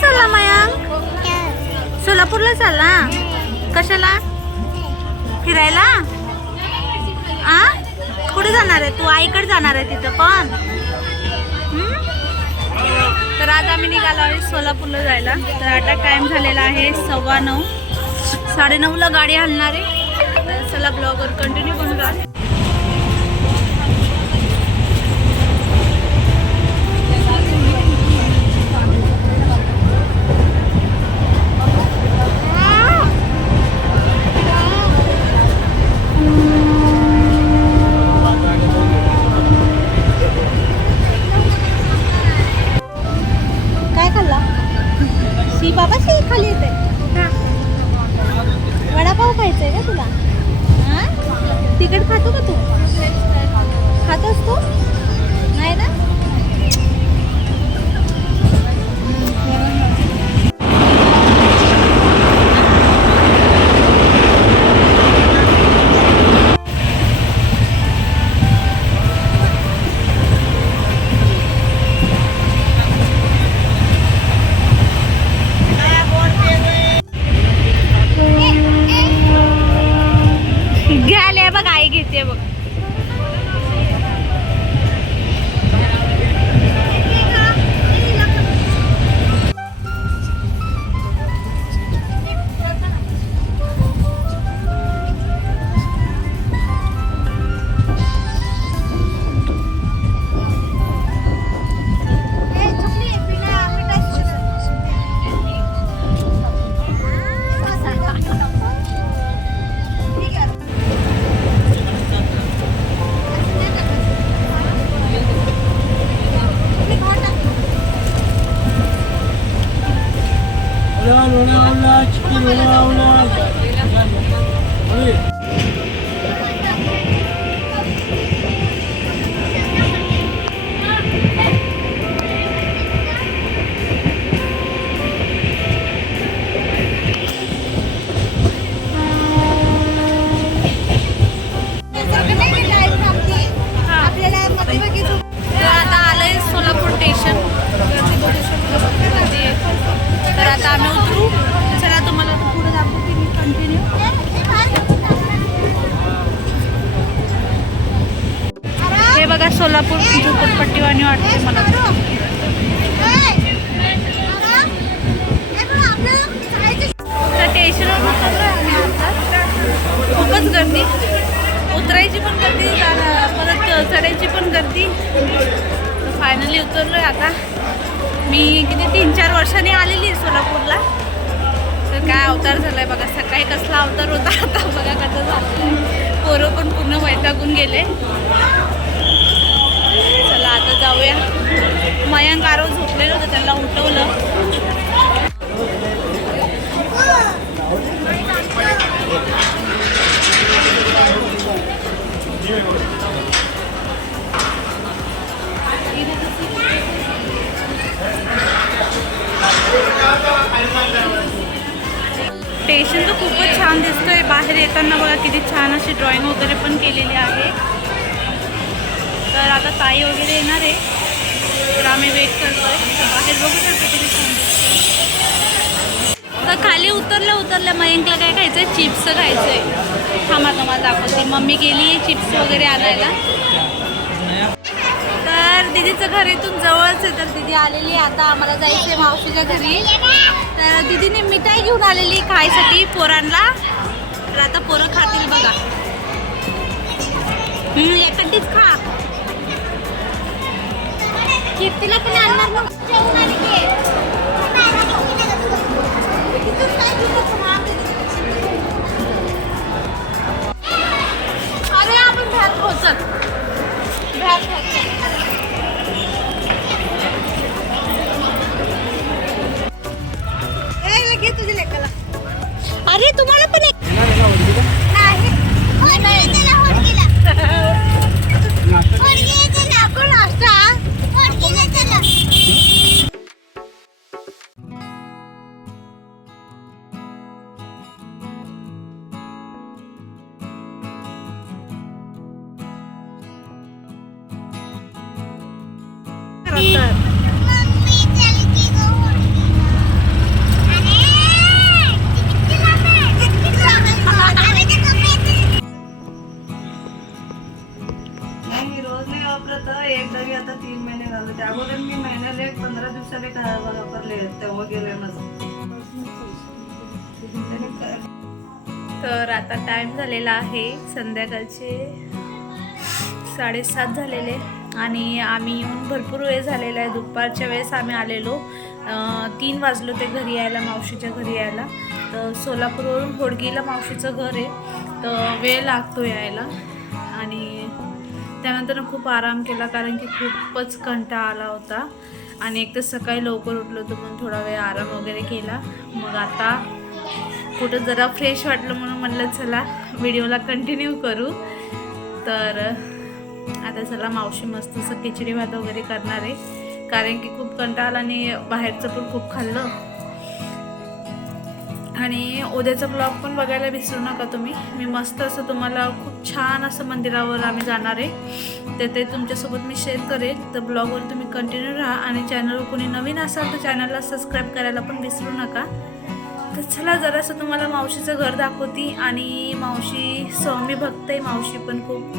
चालला मयांक सोलापूरला चालला? कशाला? फिरायला? आ? कुठे जाणार आहे तू? आईकडे जाणार आहे तिथं पण? तर आज आम्ही निघालो आहे सोलापूरला जायला. तर आता टाइम झालेला आहे सव्वा नऊ. साडेनऊला गाडी हलणार आहे. तर चला ब्लॉगवर कंटिन्यू करून राहा होती. फायनली उतरलो आहे आता. मी किती तीन चार वर्षांनी आलेली आहे सोलापूरला. तर काय अवतार झालाय बघा. सकाळी कसला अवतार होता आता बघा कसं झालं पोरं पण पूर्ण वैतागून गेले. चला आता जाऊया. मयांक आरो झोपलेलं होतं त्यांना उठवलं. स्टेशन तर खूपच छान दिसतोय. बाहेर येताना बघा किती छान अशी ड्रॉइंग वगैरे पण केलेली आहे. तर आता ताई वगैरे येणार आहे. तर आम्ही वेट करतोय. तर बाहेर बघू शकतो किती छान दिसतंय. तर खाली उतरल्या उतरल्या मयंकला काय खायचंय? चिप्स खायचंय. थांबा थांबा दाखवते. मम्मी गेली चिप्स वगैरे आणायला. तर दीदीचं घर इथून जवळच आहे. तर दीदी आलेली आहे. आता आम्हाला जायचं आहे मावशीच्या घरी. तर घेऊन आलेली खायसाठी पोरांना तर आता पोरं खातील बघा. हम्म, खा. कीर्तीला पण आणणार ना तर आता टाईम झालेला आहे. संध्याकाळचे साडेसात झालेले आणि आम्ही येऊन भरपूर वेळ झालेला आहे. दुपारच्या वेळेस आम्ही आलेलो. तीन वाजलो ते घरी यायला मावशीच्या घरी यायला. तर सोलापूरवरून होडगीला मावशीचं घर आहे. तर वेळ लागतो यायला. आणि त्यानंतर खूप आराम केला कारण की खूपच कंटाळा आला होता. आणि एक तर सकाळी लवकर उठलो होतो म्हणून थोडा वेळ आराम वगैरे केला. मग आता कुठं जरा फ्रेश वाटलं म्हणून म्हणलं चला व्हिडिओला कंटिन्यू करू. तर आता चला मावशी मस्त असं खिचडी भात वगैरे करणार आहे. कारण की खूप कंटाळा आणि बाहेरचं पण खूप खाल्लं. आणि उद्याचा ब्लॉग पण बघायला विसरू नका तुम्ही. मी मस्त असं तुम्हाला खूप छान असं मंदिरावर आम्ही जाणार आहे. तर ते तुमच्यासोबत मी शेअर करेल. तर ब्लॉगवर तुम्ही कंटिन्यू राहा आणि चॅनलवर कोणी नवीन असाल तर चॅनलला सबस्क्राईब करायला पण विसरू नका. तर चला जरासं तुम्हाला मावशीचं घर दाखवती आणि मावशी स्वामी भक्त आहे मावशी पण खूप.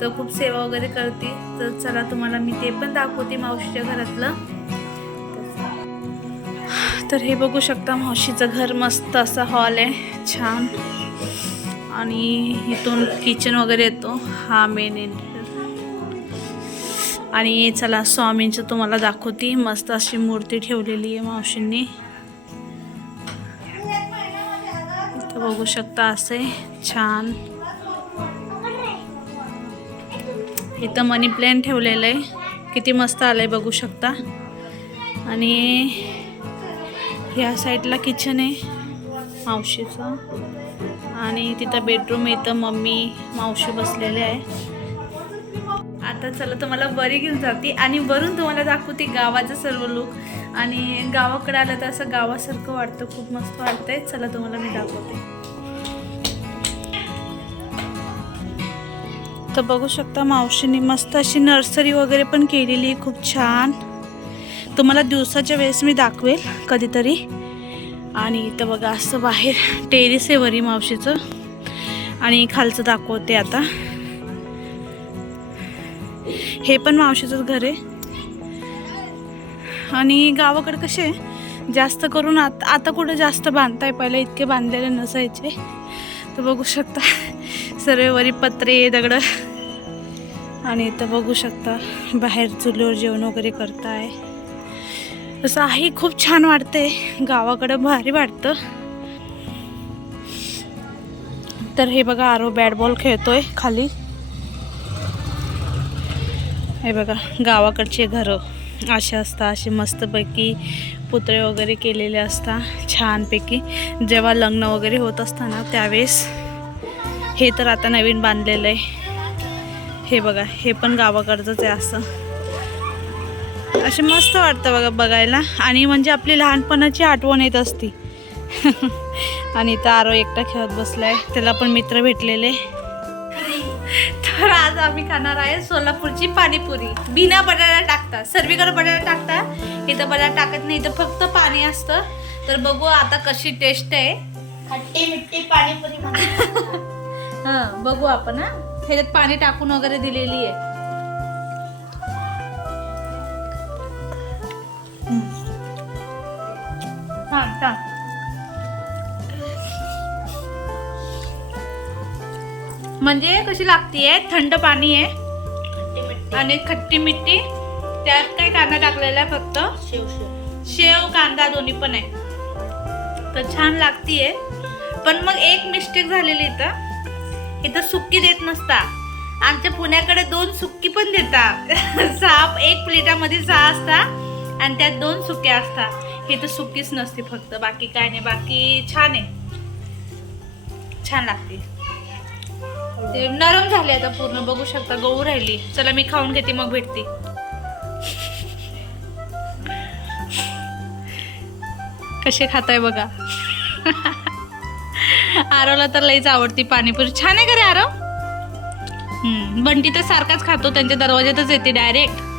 तर खूप सेवा वगैरे करते. तर चला तुम्हाला मी ते पण दाखवते मावशीच्या घरातलं. तर हे बघू शकता मावशीचं घर मस्त असा हॉल आहे. छान. आणि इथून किचन वगैरे येतो. हा मेन एंट्री आणि चला स्वामींचं तुम्हाला दाखवते. मस्त अशी मूर्ती ठेवलेली आहे मावशींनी. बघू शकता असे. छान. इथं मनी प्लॅन ठेवलेलं आहे. किती मस्त आलंय बघू शकता. आणि ह्या साईडला किचन आहे. मावशीचं. आणि तिथं बेडरूम इथं मम्मी मावशी बसलेले आहे. आता चला तुम्हाला बरी घेऊन जाते. आणि वरून तुम्हाला दाखवते गावाचं सर्व लुक आणि गावाकडे आलं तर असं गावासारखं वाटतं. खूप मस्त वाटतंय. चला तुम्हाला मी दाखवते. तर बघू शकता मावशीने मस्त अशी नर्सरी वगैरे पण केलेली आहे खूप छान. तुम्हाला दिवसाच्या वेळेस मी दाखवेल कधीतरी. आणि इथं बघा असं बाहेर टेरिस आहे वरी मावशीचं. आणि खालचं दाखवते आता. हे पण मावशीचंच घर आहे. आणि गावाकडे कसे जास्त करून आता आता कुठं जास्त बांधताय? पहिले इतके बांधलेले नसायचे. तर बघू शकता. सर्व वरी पत्रे दगडं. आणि इथं बघू शकता बाहेर चुलीवर जेवण वगैरे करताय. तसं आहे खूप छान वाटते गावाकडं भारी वाटतं. तर हे बघा आरो बॅट बॉल खेळतोय खाली. हे बघा गावाकडचे घरं. असे असतात असे मस्तपैकी पुतळे वगैरे केलेले असतात छानपैकी. जेव्हा लग्न वगैरे होत असताना त्यावेळेस हे तर आता नवीन बांधलेलं आहे. हे बघा हे पण गावाकडचंच आहे असं. असे मस्त वाटतं बघा बघायला. आणि म्हणजे आपली लहानपणाची आठवण येत असती. आणि इथं आरो एकटा खेळत बसलाय. त्याला पण मित्र भेटलेले. तर आज आम्ही खाणार आहे सोलापूरची पाणीपुरी. बिना बटाटा टाकता. सर्वीकडे बटाटा टाकता. इथं बटाटा टाकत नाही. इथं फक्त पाणी असतं. तर बघू आता कशी टेस्ट आहे. खट्टी मिट्टी पाणीपुरी हां बघू आपण हा. ह्याच्यात पाणी टाकून वगैरे दिलेली आहे. म्हणजे कशी लागतीये? थंड पाणी आहे. आणि खट्टी मिट्टी. त्यात काही कांदा टाकलेला आहे फक्त. शेव शेव. शेव कांदा दोन्ही पण आहे. तर छान लागतीये. पण मग एक मिस्टेक झालेली इथं. इथं सुक्की देत नसता. आमच्या पुण्याकडे दोन सुक्की पण देतात. सहा एक प्लेटामध्ये सहा असता आणि त्यात दोन सुक्या असतात. हे तर सुक्कीच नसते फक्त. बाकी काय नाही. बाकी छान आहे. छान लागते. ते नरम झाले आता पूर्ण. बघू शकता गहू राहिली. चला मी खाऊन घेते मग भेटते. कसे खाताय बघा. आरवला तर लईच आवडती पाणीपुरी. छान आहे का रे आरव बंटी तर सारखाच खातो त्यांच्या दरवाज्यातच येते डायरेक्ट